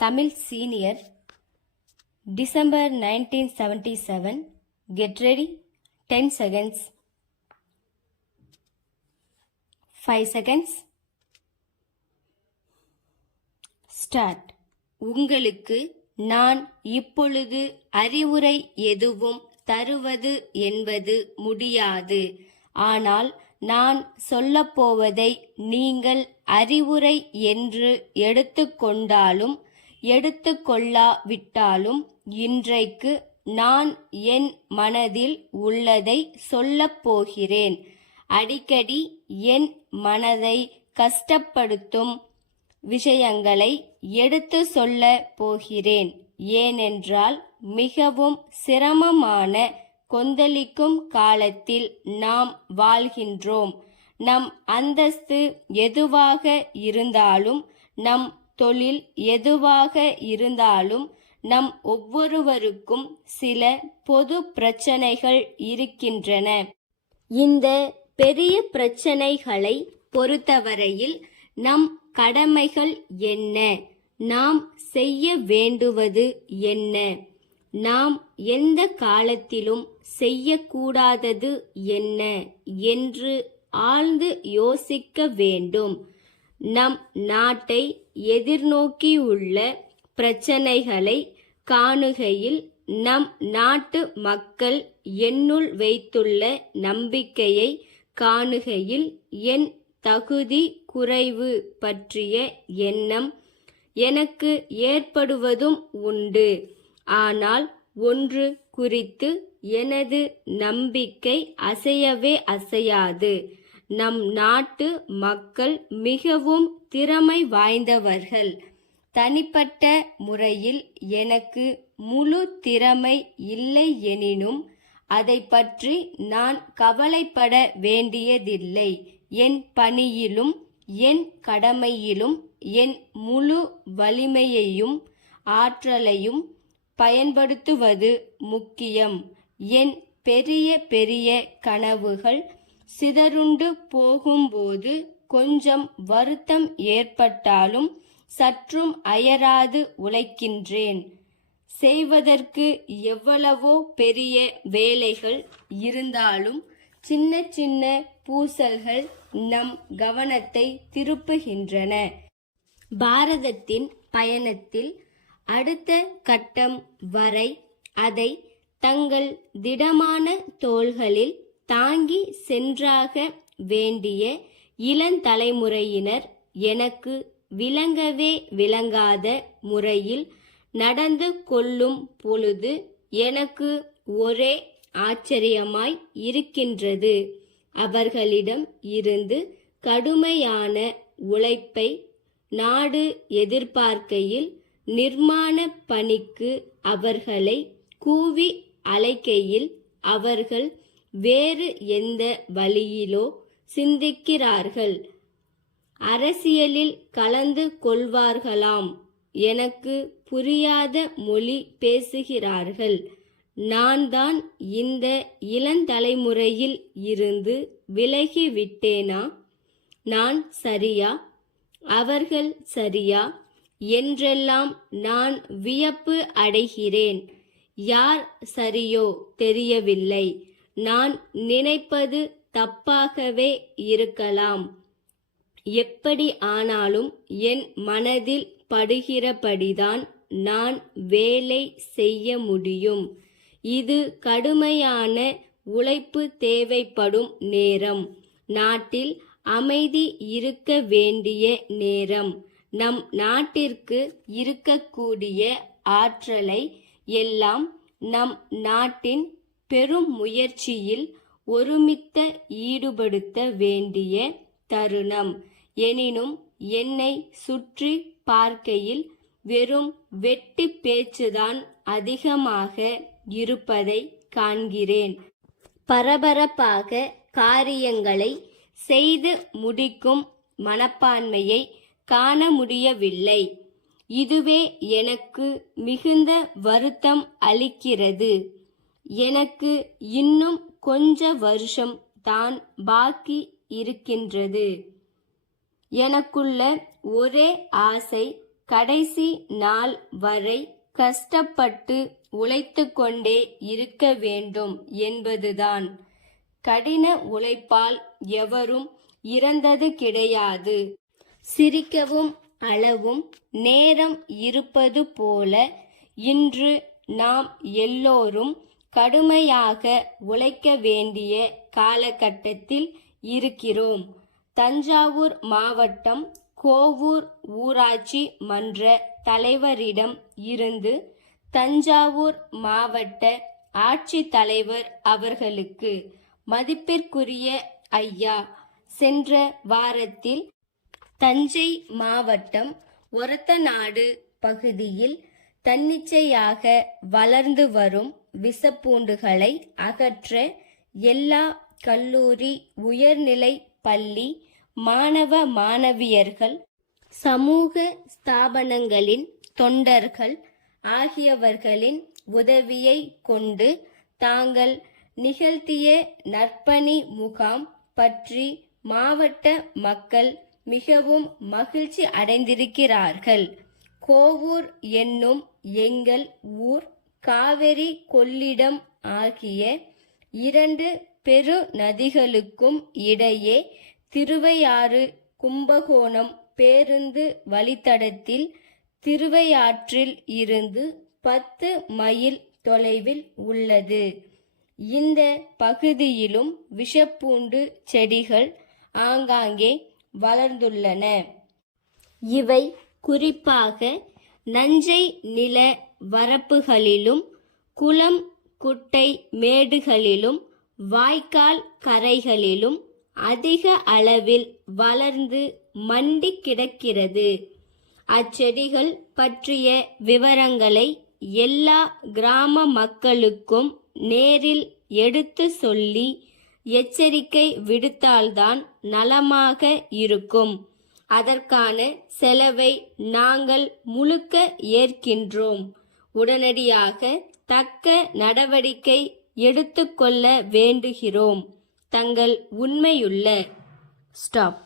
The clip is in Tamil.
Tamil Senior, December 1977. Get ready. 10 seconds. 5 seconds. Start. உங்களுக்கு நான் இப்பொழுது அறிவுரை எதுவும் தருவது என்பது முடியாது. ஆனால் நான் சொல்லப்போவதை நீங்கள் அறிவுரை என்று எடுத்துக்கொண்டாலும் எடுத்துக்கொள்ளாவிட்டாலும் இன்றைக்கு நான் என் மனதில் உள்ளதை சொல்லப் போகிறேன். அடிக்கடி என் மனதை கஷ்டப்படுத்தும் விஷயங்களை எடுத்து சொல்ல போகிறேன். ஏனென்றால் மிகவும் சிரமமான கொந்தளிக்கும் காலத்தில் நாம் வாழ்கின்றோம். நம் அந்தஸ்து எதுவாக இருந்தாலும், நம் தொழில் எதுவாக இருந்தாலும், நம் ஒவ்வொருவருக்கும் சில பொது பிரச்சனைகள் இருக்கின்றன. இந்த பெரிய பிரச்சனைகளை பொறுத்தவரையில் நம் கடமைகள் என்ன, நாம் செய்ய வேண்டுவது என்ன, நாம் எந்த காலத்திலும் செய்யக்கூடாதது என்ன என்று ஆழ்ந்து யோசிக்க வேண்டும். நம் நாட்டை எதிர்நோக்கியுள்ள பிரச்சனைகளை காணுகையில் நம் நாட்டு மக்கள் என்னுள் வைத்துள்ள நம்பிக்கையை காணுகையில் என் தகுதி குறைவு பற்றிய எண்ணம் எனக்கு ஏற்படுவதும் உண்டு. ஆனால் ஒன்று குறித்து எனது நம்பிக்கை அசையவே அசையாது. நம் நாட்டு மக்கள் மிகவும் திறமை வாய்ந்தவர்கள். தனிப்பட்ட முறையில் எனக்கு முழு திறமை இல்லை எனினும் அதை பற்றி நான் கவலைப்பட வேண்டியதில்லை. என் பணியிலும் என் கடமையிலும் என் முழு வலிமையையும் ஆற்றலையும் பயன்படுத்துவது முக்கியம். என் பெரிய பெரிய கனவுகள் சிதறுண்டு போகும்போது கொஞ்சம் வருத்தம் ஏற்பட்டாலும் சற்றும் அயராது உழைக்கின்றேன். செய்வதற்கு எவ்வளவோ பெரிய வேலைகள் இருந்தாலும் சின்ன சின்ன பூசல்கள் நம் கவனத்தை திருப்புகின்றன. பாரதத்தின் பயணத்தில் அடுத்த கட்டம் வரை அதை தங்கள் திடமான தோள்களில் தாங்கி சென்றாக வேண்டிய இளந்தலைமுறையினர் எனக்கு விளங்கவே விளங்காத முறையில் நடந்து கொள்ளும் பொழுது எனக்கு ஒரே ஆச்சரியமாய் இருக்கின்றது. அவர்களிடம் இருந்து கடுமையான உழைப்பை நாடு எதிர்பார்க்கையில் நிர்மாண பணிக்கு அவர்களை கூவி அழைக்கையில் அவர்கள் வேறு எந்த வழியிலோ சிந்திக்கிறார்கள். அரசியலில் கலந்து கொள்வார்களாம். எனக்கு புரியாத மொழி பேசுகிறார்கள். நான் தான் இந்த இளந்தலைமுறையில் இருந்து விலகிவிட்டேனா? நான் சரியா, அவர்கள் சரியா என்றெல்லாம் நான் வியப்பு அடைகிறேன். யார் சரியோ தெரியவில்லை. நான் நினைப்பது தப்பாகவே இருக்கலாம். எப்படி ஆனாலும் என் மனதில் படுகிறபடிதான் நான் வேலை செய்ய முடியும். இது கடுமையான உழைப்பு தேவைப்படும் நேரம். நாட்டில் அமைதி இருக்க வேண்டிய நேரம். நம் நாட்டிற்கு இருக்கக்கூடிய ஆற்றலை எல்லாம் நம் நாட்டின் பெரும் முயற்சியில் ஒருமித்த ஈடுபடுத்த வேண்டிய தருணம். எனினும் என்னை சுற்றி பார்க்கையில் வெறும் வெட்டி பேச்சுதான் அதிகமாக இருப்பதை காண்கிறேன். பரபரப்பாக காரியங்களை செய்து முடிக்கும் மனப்பான்மையை காண முடியவில்லை. இதுவே எனக்கு மிகுந்த வருத்தம் அளிக்கிறது. எனக்கு இன்னும் கொஞ்ச வருஷம் தான் பாக்கி இருக்கின்றது. எனக்குள்ள ஒரே ஆசை கடைசி நாள் வரை கஷ்டப்பட்டு உழைத்து கொண்டே இருக்க வேண்டும் என்பதுதான். கடின உழைப்பால் எவரும் இறந்தது கிடையாது. சிரிக்கவும் அழவும் நேரம் இருப்பது போல இன்று நாம் எல்லோரும் கடுமையாக உழைக்க வேண்டிய காலகட்டத்தில் இருக்கிறோம். தஞ்சாவூர் மாவட்டம் கோவூர் ஊராட்சி மன்ற தலைவரிடம் இருந்து தஞ்சாவூர் மாவட்ட ஆட்சித்தலைவர் அவர்களுக்கு. மதிப்பிற்குரிய ஐயா, சென்ற வாரத்தில் தஞ்சை மாவட்டம் ஒரத்தநாடு பகுதியில் தன்னிச்சையாக வளர்ந்து வரும் விஷப்பூண்டுகளை அகற்ற எல்லா கல்லூரி, உயர்நிலை பள்ளி மாணவ மாணவியர்கள், சமூக ஸ்தாபனங்களின் தொண்டர்கள் ஆகியவர்களின் உதவியை கொண்டு தாங்கள் நிகழ்த்திய நற்பணி முகாம் பற்றி மாவட்ட மக்கள் மிகவும் மகிழ்ச்சி அடைந்திருக்கிறார்கள். கோவூர் என்னும் எங்கள் ஊர் காவிரி, கொள்ளிடம் ஆகிய 2 பெரு நதிகளுக்கும் இடையே திருவையாறு கும்பகோணம் பேருந்து வழித்தடத்தில் திருவையாற்றில் இருந்து 10 மைல் தொலைவில் உள்ளது. இந்த பகுதியிலும் விஷப்பூண்டு செடிகள் ஆங்காங்கே வளர்ந்துள்ளன. இவை குறிப்பாக நஞ்சை நில வரப்புகளிலும், குளம் குட்டை மேடுகளிலும், வாய்க்கால் கரைகளிலும் அதிக அளவில் வளர்ந்து மண்டி கிடக்கிறது. அச்செடிகள் பற்றிய விவரங்களை எல்லா கிராம மக்களுக்கும் நேரில் எடுத்து சொல்லி எச்சரிக்கை விடுத்தால்தான் நலமாக இருக்கும். அதற்கான செலவை நாங்கள் முழுக்க ஏற்கின்றோம். உடனடியாக தக்க நடவடிக்கை எடுத்துக்கொள்ள வேண்டுகிறோம். தங்கள் உண்மையுள்ள ஸ்டாப்.